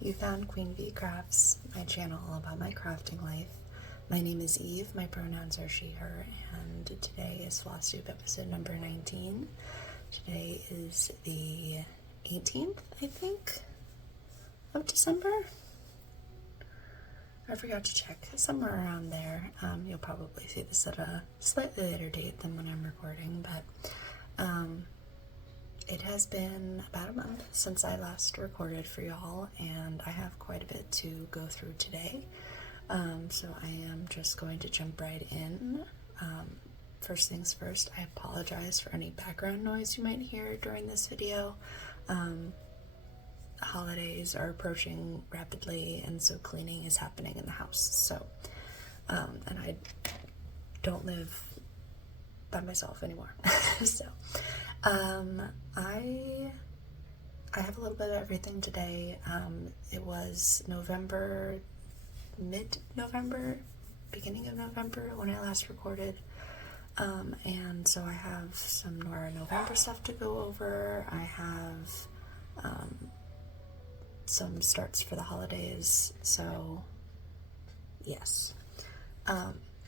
You found Queen V Crafts, my channel all about my crafting life. My name is Eve, my pronouns are she, her, and today is Flosstube episode number 19. Today is the 18th, I think, of December. I forgot to check, somewhere around there. You'll probably see this at a slightly later date than when I'm recording, but it has been about a month since I last recorded for y'all, and I have quite a bit to go through today. So I am just going to jump right in. First things first, I apologize for any background noise you might hear during this video. Holidays are approaching rapidly, and so cleaning is happening in the house. So, and I don't live by myself anymore. So, I have a little bit of everything today. It was mid-November, beginning of November when I last recorded. And so I have some Nora November stuff to go over. I have some starts for the holidays, so yes.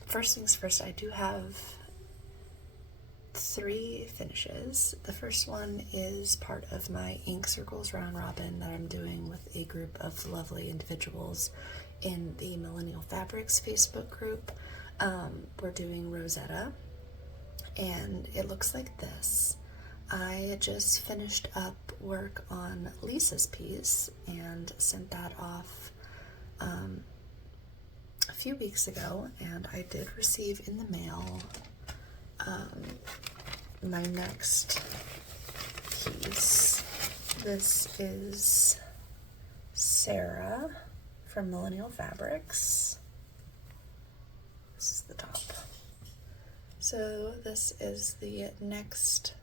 First things first, I do have 3 finishes. The first one is part of my Ink Circles Round Robin that I'm doing with a group of lovely individuals in the Millennial Fabrics Facebook group. We're doing Rosetta, and it looks like this. I just finished up work on Lisa's piece and sent that off a few weeks ago, and I did receive in the mail my next piece. This is Sarah from Millennial Fabrics. This is the top. So this is the next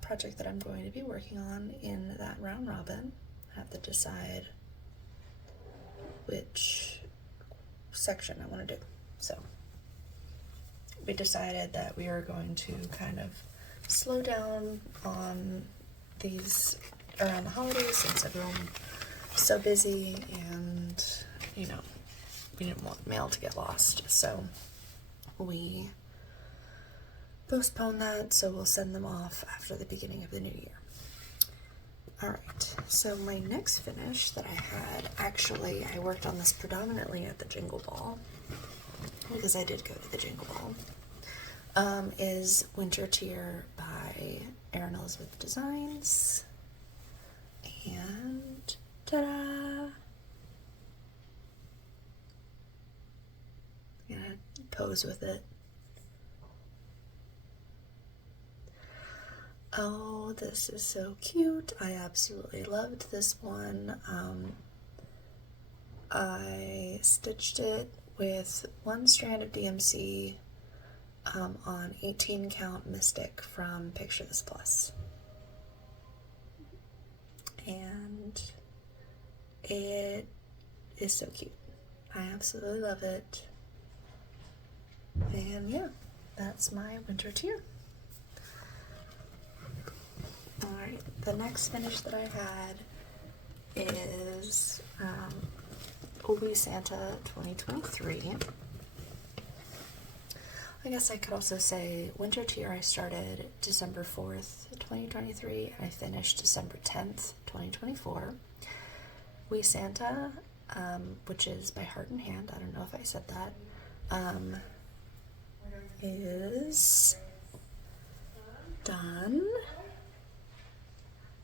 project that I'm going to be working on in that round robin. I have to decide which section I want to do. So we decided that we are going to kind of slow down on these around the holidays since everyone's so busy, and you know, we didn't want mail to get lost, so we postpone that, so we'll send them off after the beginning of the new year. Alright, so my next finish that I had, actually I worked on this predominantly at the Jingle Ball, because I did go to the Jingle Ball, is Winter Tier by Erin Designs, and ta-da! I'm gonna pose with it. Oh, this is so cute. I absolutely loved this one. I stitched it with 1 strand of DMC on 18 count Mystic from Picture This Plus. And it is so cute. I absolutely love it. And yeah, that's my winter tier. Alright, the next finish that I had is We Santa 2023. I guess I could also say winter tier I started December 4th, 2023. I finished December 10th, 2024. We Santa, which is by Heart and Hand, I don't know if I said that, is done.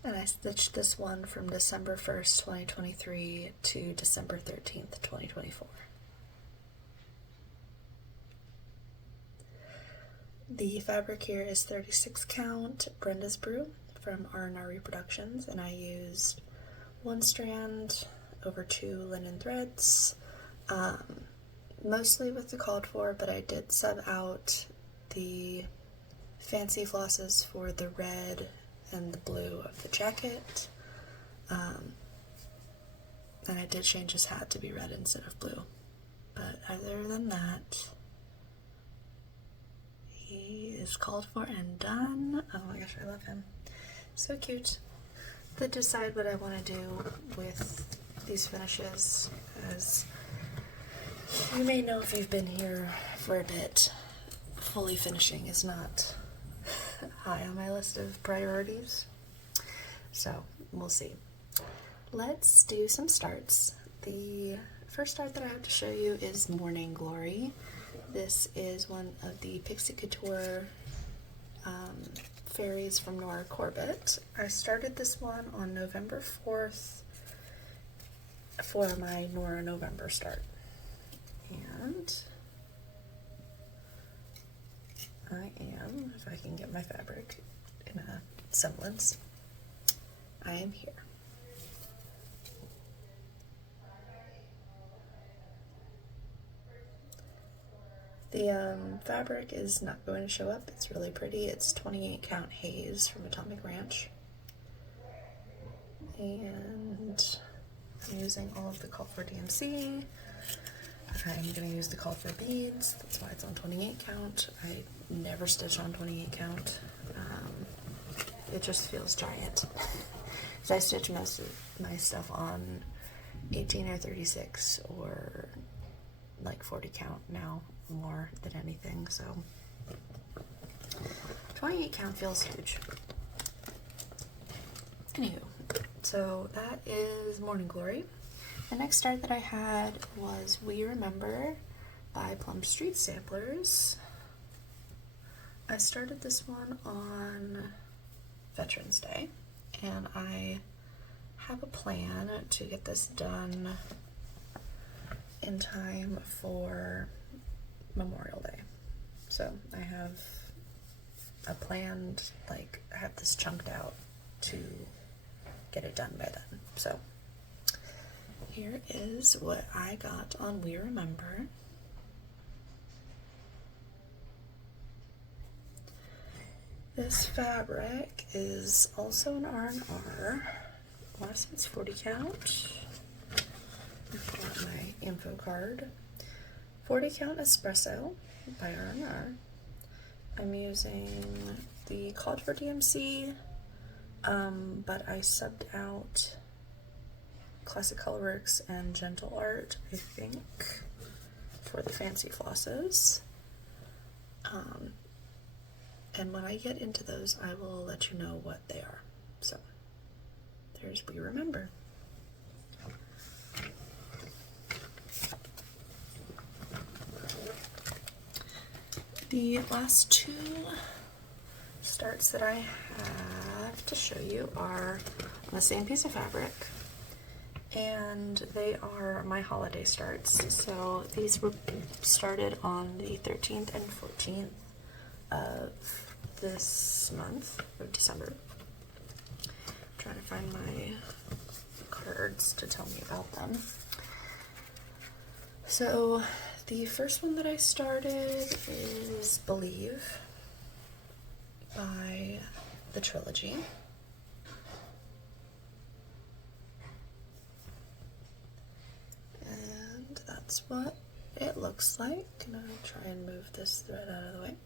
And I stitched this one from December 1st, 2023 to December 13th, 2024. The fabric here is 36 count Brenda's Brew from R&R Reproductions, and I used 1 strand over 2 linen threads, mostly with the called for, but I did sub out the fancy flosses for the red and the blue of the jacket, and I did change his hat to be red instead of blue, but other than that, he is called for and done. Oh my gosh, I love him. So cute. to decide what I want to do with these finishes. As you may know if you've been here for a bit, fully finishing is not high on my list of priorities. So we'll see. Let's do some starts. The first start that I have to show you is Morning Glory. This is one of the Pixie Couture fairies from Nora Corbett. I started this one on November 4th for my Nora November start. And I am, if I can get my fabric in a semblance, I am here. The fabric is not going to show up. It's really pretty. It's 28 count haze from Atomic Ranch. And I'm using all of the Call for DMC. I'm going to use the Call for beads. That's why it's on 28 count. I never stitch on 28 count. It just feels giant. So I stitch most of my stuff on 18 or 36 or like 40 count now, more than anything. So 28 count feels huge. Anywho, so that is Morning Glory. The next start that I had was We Remember by Plum Street Samplers. I started this one on Veterans Day, and I have a plan to get this done in time for Memorial Day. So I have a planned, like, I have this chunked out to get it done by then. So here is what I got on We Remember. This fabric is also an R&R. I want to say it's 40 count. I've got my info card. 40 count espresso by R&R. I'm using the Cottage for DMC, but I subbed out Classic Colorworks and Gentle Art, I think, for the fancy flosses. And when I get into those, I will let you know what they are. So there's We Remember. The last two starts that I have to show you are on the same piece of fabric, and they are my holiday starts. So these were started on the 13th and 14th of this month, of December. I'm trying to find my cards to tell me about them. So the first one that I started is Believe by the Trilogy. And that's what it looks like. And I'll try and move this thread out of the way.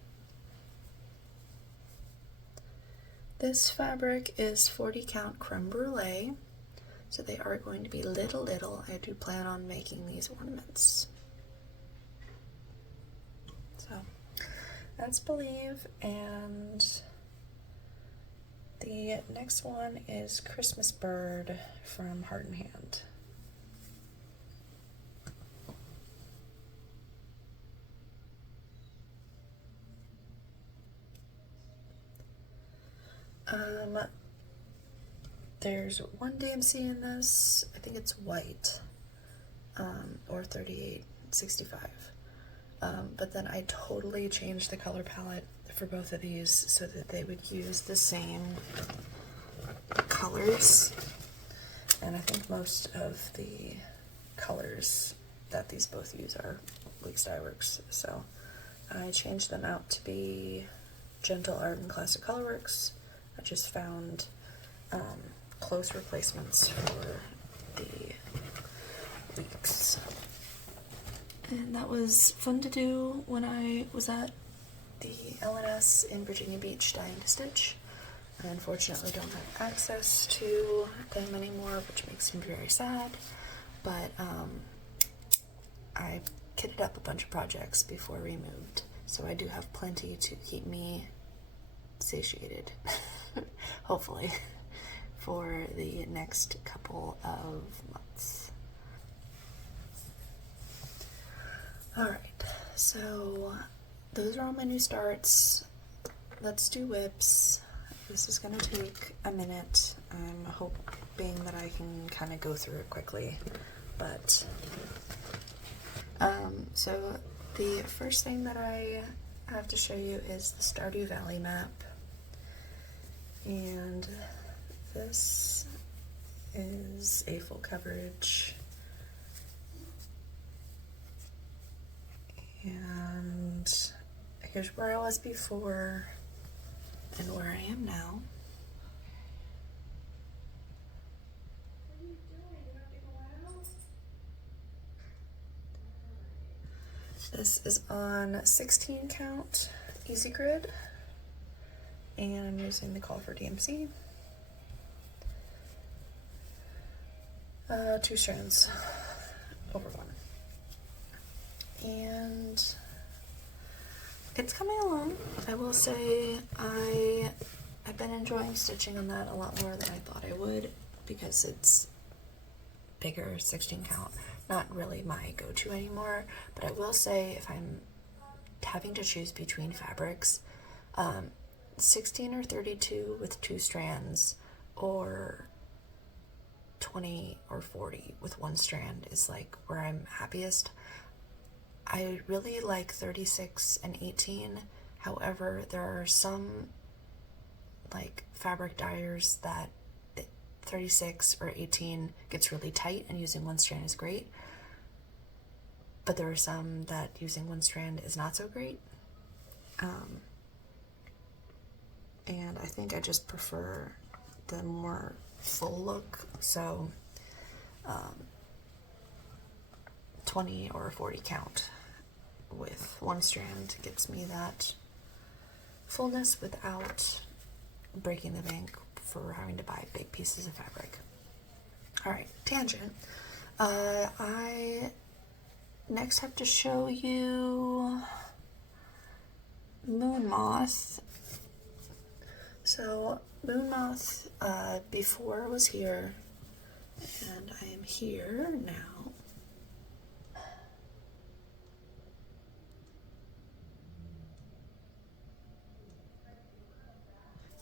This fabric is 40 count creme brulee, so they are going to be little. I do plan on making these ornaments. So that's Believe, and the next one is Christmas Bird from Heart and Hand. There's one DMC in this, I think it's white, or 3865, but then I totally changed the color palette for both of these so that they would use the same colors, and I think most of the colors that these both use are Weeks Dye Works, so I changed them out to be Gentle Art and Classic Colorworks. I just found close replacements for the weeks. And that was fun to do when I was at the LNS in Virginia Beach dying to stitch. I unfortunately don't have access to them anymore, which makes me very sad, but I kitted up a bunch of projects before we moved, so I do have plenty to keep me satiated, hopefully, for the next couple of months. Alright, so those are all my new starts. Let's do whips. This is going to take a minute. I'm hoping that I can kind of go through it quickly, but so the first thing that I have to show you is the Stardew Valley map, and this is a full coverage, and here's where I was before and where I am now. This is on 16 count easy grid, and I'm using the Globe DMC. 2 strands over 1. And it's coming along. I will say I've been enjoying stitching on that a lot more than I thought I would, because it's bigger, 16 count. Not really my go-to anymore, but I will say if I'm having to choose between fabrics, 16 or 32 with 2 strands, or 20 or 40 with 1 strand is like where I'm happiest. I really like 36 and 18. However, there are some like fabric dyers that 36 or 18 gets really tight and using 1 strand is great. But there are some that using 1 strand is not so great. And I think I just prefer the more full look. So 20 or 40 count with 1 strand gives me that fullness without breaking the bank for having to buy big pieces of fabric. Alright, tangent. I next have to show you Moon Moth. So Moon Moth before was here, and I am here now.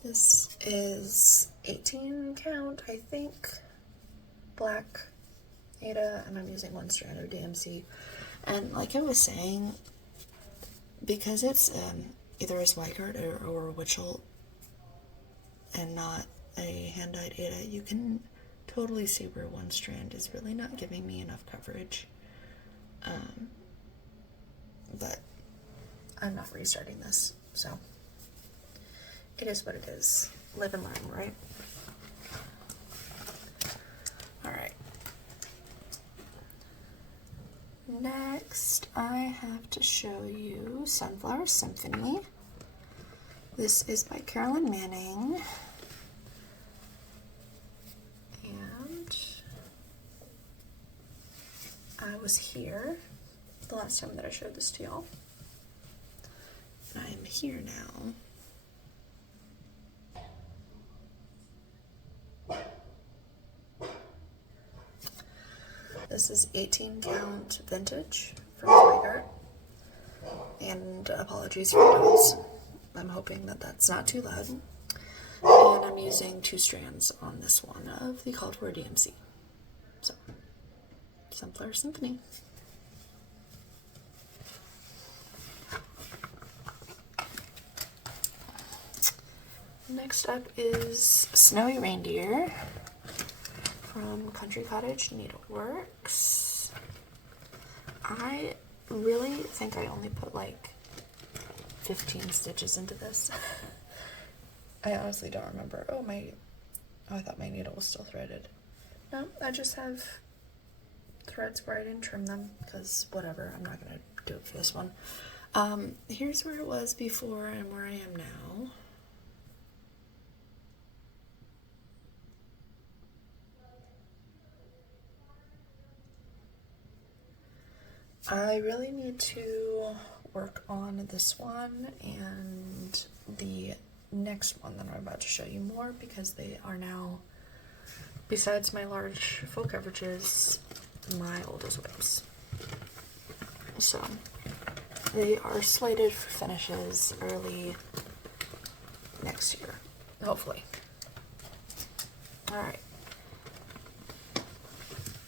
This is 18 count, I think, black Ada, and I'm using 1 strand of DMC. And like I was saying, because it's either a Swigart or a Witchell and not a hand-dyed Ada, you can totally see where 1 strand is really not giving me enough coverage. But I'm not restarting this, so it is what it is. Live and learn, right? Alright. Next, I have to show you Sunflower Symphony. This is by Carolyn Manning. And I was here the last time that I showed this to y'all. And I am here now. This is 18 count vintage from Quaker, and apologies for noise. I'm hoping that that's not too loud. And I'm using 2 strands on this one of the Globe DMC. So, Sunflower Symphony. Next up is Snowy Reindeer from Cottage Needleworks. I really think I only put like 15 stitches into this. I honestly don't remember. Oh, I thought my needle was still threaded. No, I just have threads where I didn't trim them, because whatever, I'm not gonna do it for this one. Here's where it was before and where I am now. I really need to work on this one and the next one that I'm about to show you more, because they are now, besides my large full coverages, my oldest whips. So they are slated for finishes early next year, hopefully. Alright.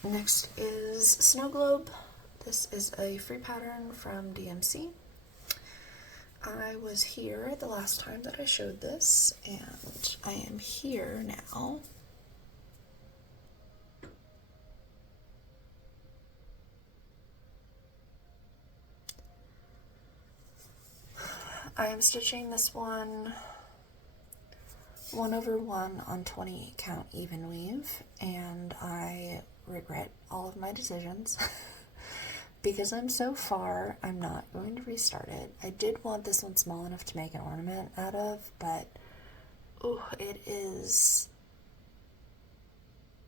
Next is Snow Globe. This is a free pattern from DMC. I was here the last time that I showed this, and I am here now. I am stitching this one 1/1 on 28 count even weave, and I regret all of my decisions. Because I'm so far, I'm not going to restart it. I did want this one small enough to make an ornament out of, but it is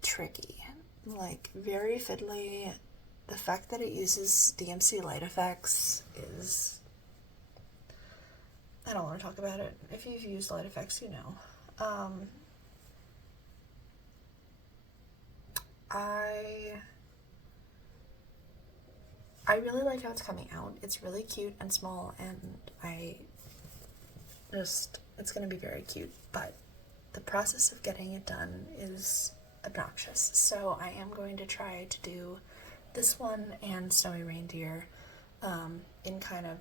tricky. Like, very fiddly. The fact that it uses DMC light effects is... I don't want to talk about it. If you've used light effects, you know. I really like how it's coming out. It's really cute and small, and it's going to be very cute, but the process of getting it done is obnoxious. So I am going to try to do this one and Snowy Reindeer in kind of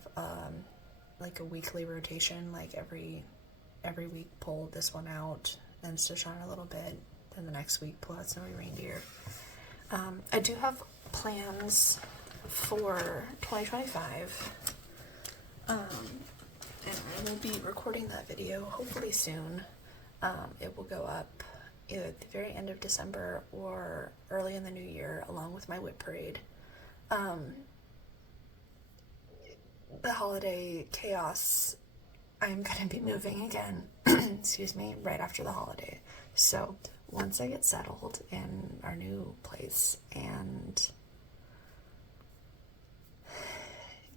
like a weekly rotation, like every week pull this one out and stitch on a little bit, then the next week pull out Snowy Reindeer. I do have plans for 2025, and I will be recording that video hopefully soon. It will go up either at the very end of December or early in the new year, along with my whip parade. The holiday chaos, I'm gonna be moving again, excuse me, right after the holiday. So once I get settled in our new place and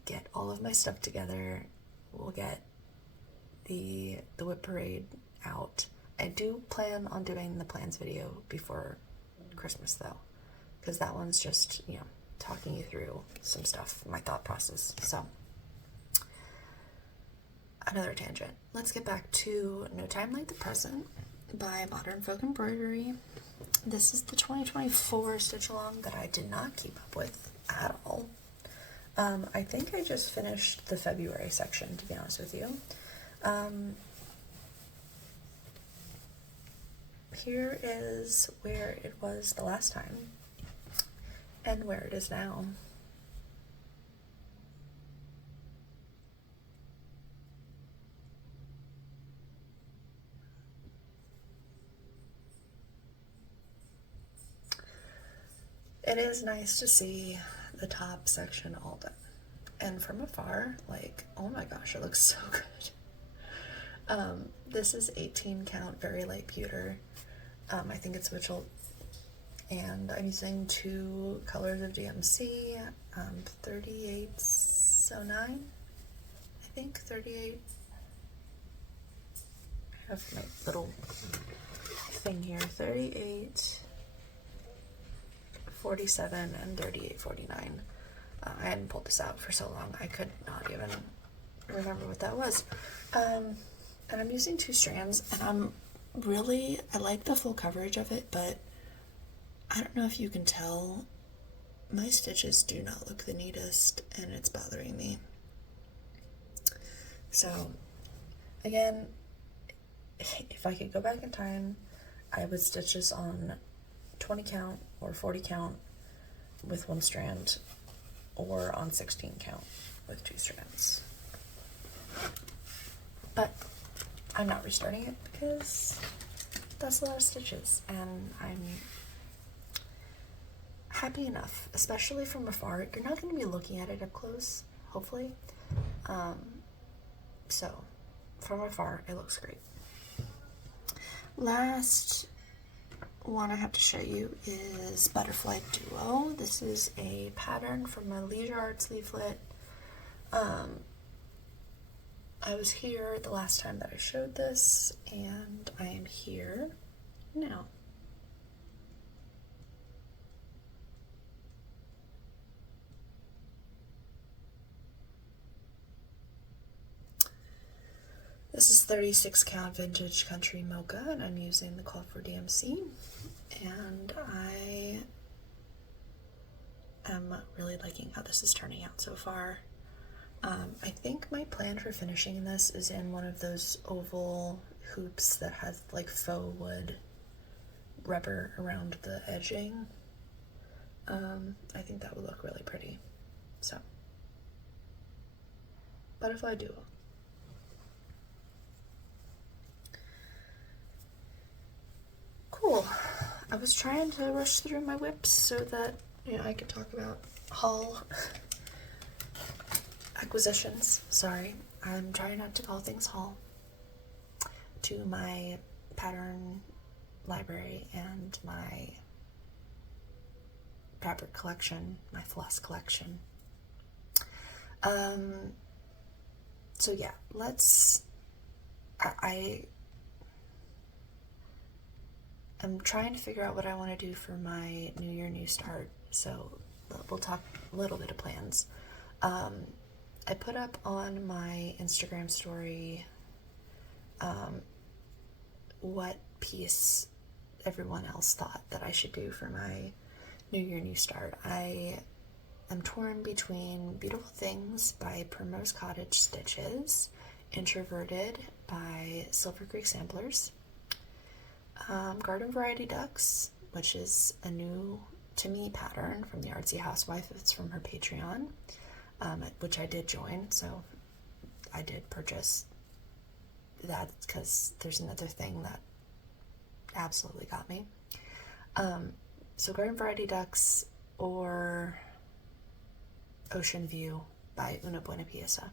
get all of my stuff together, we'll get the whip parade out. I do plan on doing the plans video before Christmas though, because that one's just, you know, talking you through some stuff, my thought process. So another tangent. Let's get back to No Time Like the Present by Modern Folk Embroidery. This is the 2024 stitch along that I did not keep up with at all. I think I just finished the February section, to be honest with you. Here is where it was the last time and where it is now. It is nice to see the top section all done, and from afar, like, oh my gosh, it looks so good. This is 18 count, very light pewter. I think it's Witchell, and I'm using 2 colors of DMC, 3809, I think, 38. I have my little thing here, 38, 47, and 3849. I hadn't pulled this out for so long, I could not even remember what that was. And I'm using 2 strands, and I like the full coverage of it, but I don't know if you can tell, my stitches do not look the neatest, and it's bothering me. So, again, if I could go back in time, I would stitch this on 20 count or 40 count with 1 strand, or on 16 count with 2 strands. But I'm not restarting it because that's a lot of stitches, and I'm happy enough, especially from afar. You're not going to be looking at it up close, hopefully. So from afar, it looks great. Last one I have to show you is Butterfly Duo. This is a pattern from my Leisure Arts leaflet. I was here the last time that I showed this, and I am here now. This is 36 count vintage country mocha, and I'm using the Globe DMC, and I am really liking how this is turning out so far. I think my plan for finishing this is in one of those oval hoops that has like faux wood rubber around the edging. I think that would look really pretty. So, Butterfly Duo. Cool. I was trying to rush through my whips so that, you know, I could talk about haul acquisitions. Sorry, I'm trying not to call things haul. To my pattern library and my fabric collection, my floss collection. So yeah, I'm trying to figure out what I want to do for my New Year, New Start, so we'll talk a little bit of plans. I put up on my Instagram story what piece everyone else thought that I should do for my New Year, New Start. I am torn between Beautiful Things by Primrose Cottage Stitches, Introverted by Silver Creek Samplers, Garden Variety Ducks, which is a new to me pattern from the Artsy Housewife. It's from her Patreon, which I did join, so I did purchase that because there's another thing that absolutely got me. So Garden Variety Ducks or Ocean View by Una Buena Pieza.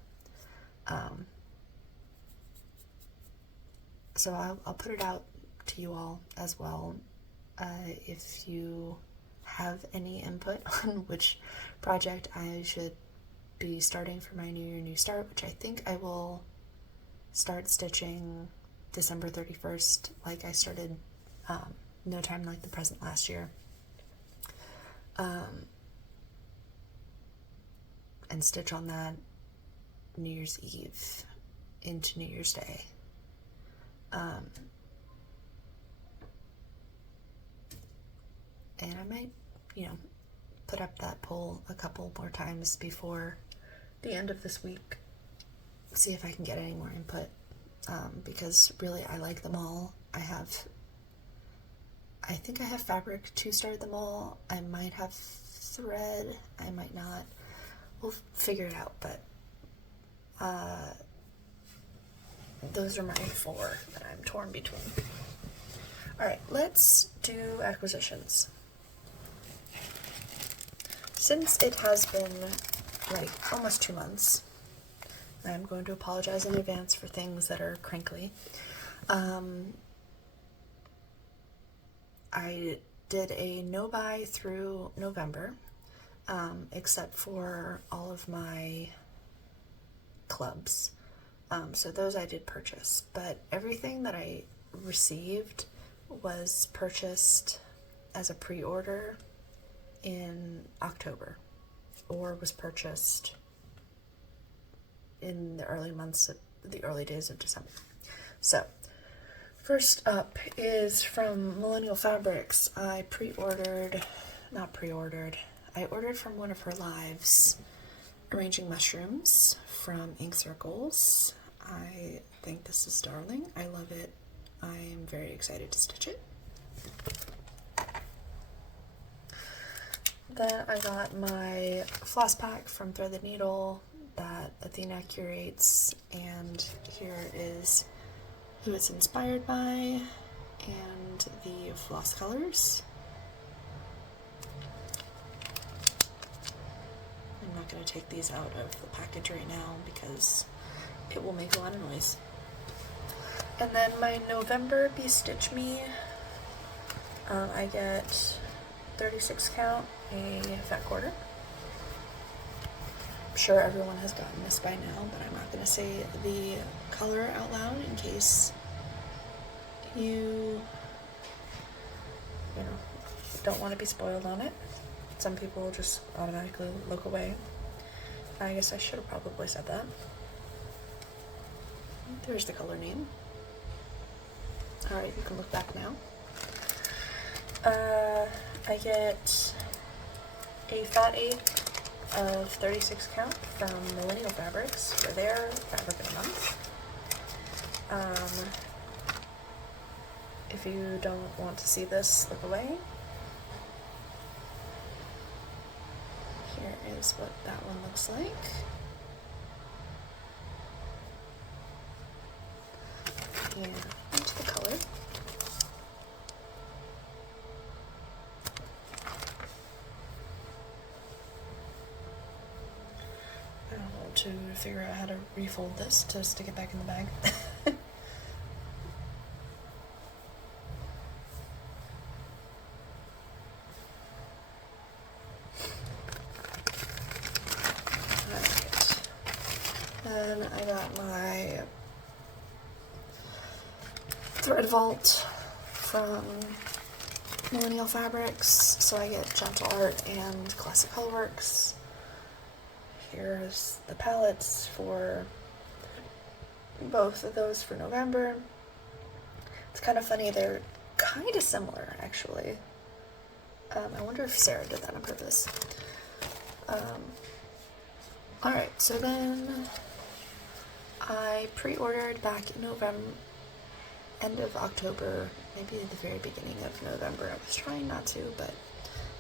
So I'll put it out to you all as well. If you have any input on which project I should be starting for my New Year, New Start, which I think I will start stitching December 31st, like I started No Time Like the Present last year. And stitch on that New Year's Eve into New Year's Day. And I might, you know, put up that poll a couple more times before the end of this week. See if I can get any more input. Because really I like them all. I think I have fabric to start them all. I might have thread. I might not. We'll figure it out, but those are my four that I'm torn between. Alright, let's do acquisitions. Since it has been like almost 2 months, I'm going to apologize in advance for things that are crinkly. I did a no-buy through November, except for all of my clubs. So those I did purchase, but everything that I received was purchased as a pre-order in October, or was purchased in the early days of December. So, first up is from Millennial Fabrics. I ordered from one of her lives, Arranging Mushrooms from Ink Circles. I think this is darling. I love it. I am very excited to stitch it. Then I got my floss pack from Thread the Needle that Athena curates, and here is who it's inspired by and the floss colors. I'm not going to take these out of the package right now because it will make a lot of noise. And then my November BeStitchMe I get 36 count, a fat quarter. I'm sure everyone has gotten this by now, but I'm not going to say the color out loud in case you don't want to be spoiled on it. Some people just automatically look away. I guess I should have probably said that. There's the color name. Alright, you can look back now. I get a fat 8 of 36 count from Millennial Fabrics for their Fabric of the Month. If you don't want to see this, look away. Here is what that one looks like. And into the color. I don't know to figure out how to refold this to stick it back in the bag. Then I got my thread vault from Millennial Fabrics, so I get Gentle Art and Classic Colorworks. Here's the palettes for both of those for November. It's kind of funny, they're kind of similar actually. I wonder if Sarah did that on purpose. Alright, so then I pre-ordered back in November, end of October, maybe the very beginning of November. I was trying not to, but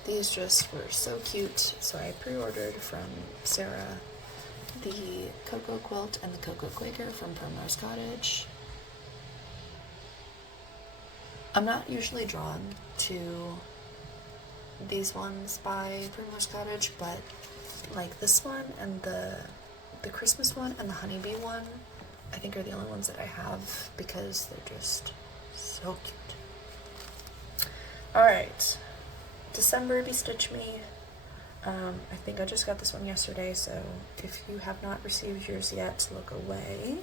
these just were so cute, so I pre-ordered from Sarah the Cocoa Quilt and the Kogut Quaker from Primrose Cottage. I'm not usually drawn to these ones by Primrose Cottage, but like this one and the Christmas one and the honeybee one, I think are the only ones that I have because they're just so cute. Alright, December BeStitchMe. I think I just got this one yesterday, so if you have not received yours yet, look away.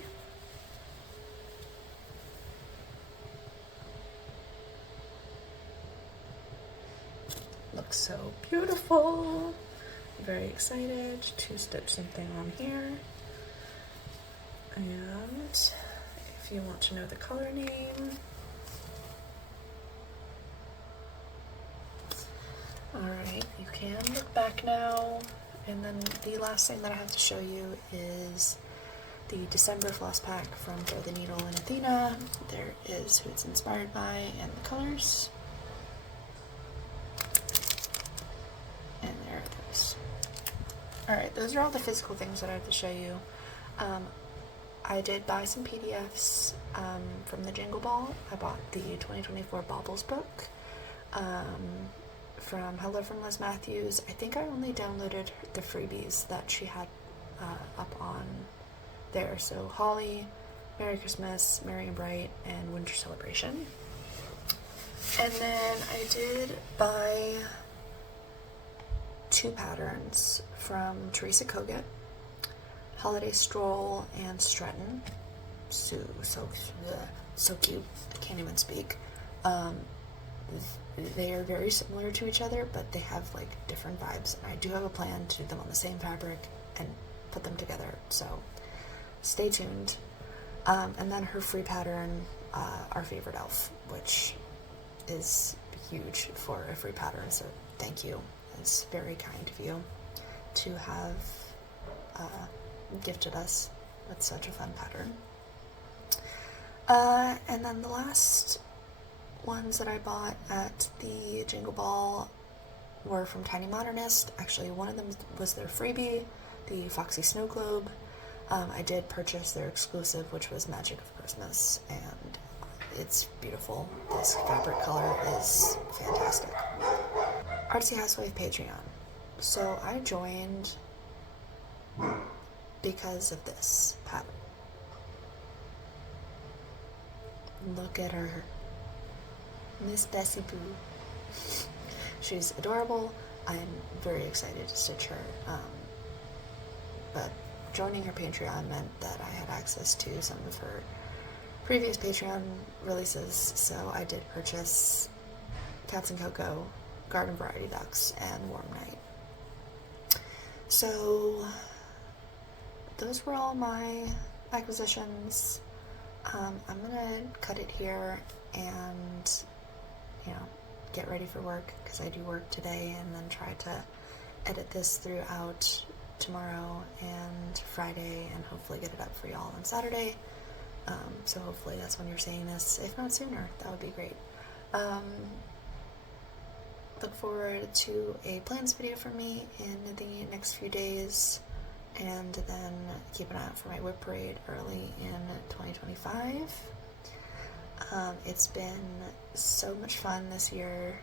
Looks so beautiful. Very excited to stitch something on here. And if you want to know the color name, alright, you can look back now. And then the last thing that I have to show you is the December floss pack from Thread the Needle and Athena. There is who it's inspired by and the colors. And there it goes. Alright, those are all the physical things that I have to show you. I did buy some PDFs from the Jingle Ball. I bought the 2024 Baubles book from Hello from Liz Matthews. I think I only downloaded the freebies that she had up on there. So Holly, Merry Christmas, Merry and Bright, and Winter Celebration. And then I did buy 2 patterns from Teresa Kogut, Holiday Stroll and Struttin. So cute. I can't even speak. They are very similar to each other, but they have like different vibes. And I do have a plan to do them on the same fabric and put them together. So stay tuned. And then her free pattern, Our Favorite Elf, which is huge for a free pattern. So thank you. It's very kind of you to have gifted us with such a fun pattern. And then the last ones that I bought at the Jingle Ball were from Tiny Modernist. Actually, one of them was their freebie, the Foxy Snow Globe. I did purchase their exclusive, which was Magic of Christmas, and it's beautiful. This fabric color is fantastic. Artsy Housewife Patreon. So I joined because of this pattern. Look at her. Miss Bessie Boo. She's adorable. I'm very excited to stitch her. But joining her Patreon meant that I had access to some of her previous Patreon releases, so I did purchase Cats and Cocoa, Garden Variety Ducks, and Warm Night. So those were all my acquisitions. I'm gonna cut it here and, you know, get ready for work, because I do work today, and then try to edit this throughout tomorrow and Friday, and hopefully get it up for y'all on Saturday. So hopefully that's when you're seeing this. If not sooner, that would be great. Look forward to a plans video from me in the next few days, and then keep an eye out for my whip parade early in 2025. It's been so much fun this year,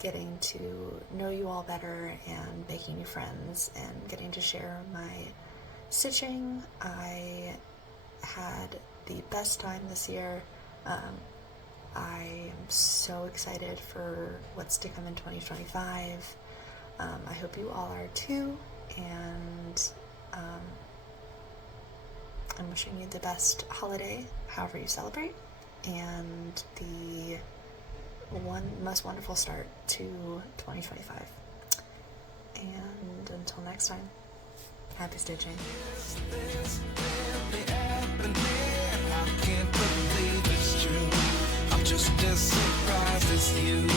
getting to know you all better and making new friends and getting to share my stitching. I had the best time this year. I am so excited for what's to come in 2025. I hope you all are too, and I'm wishing you the best holiday, however you celebrate, and the most wonderful start to 2025. And until next time, happy stitching. I can't believe it's true. I'm just as surprised as you.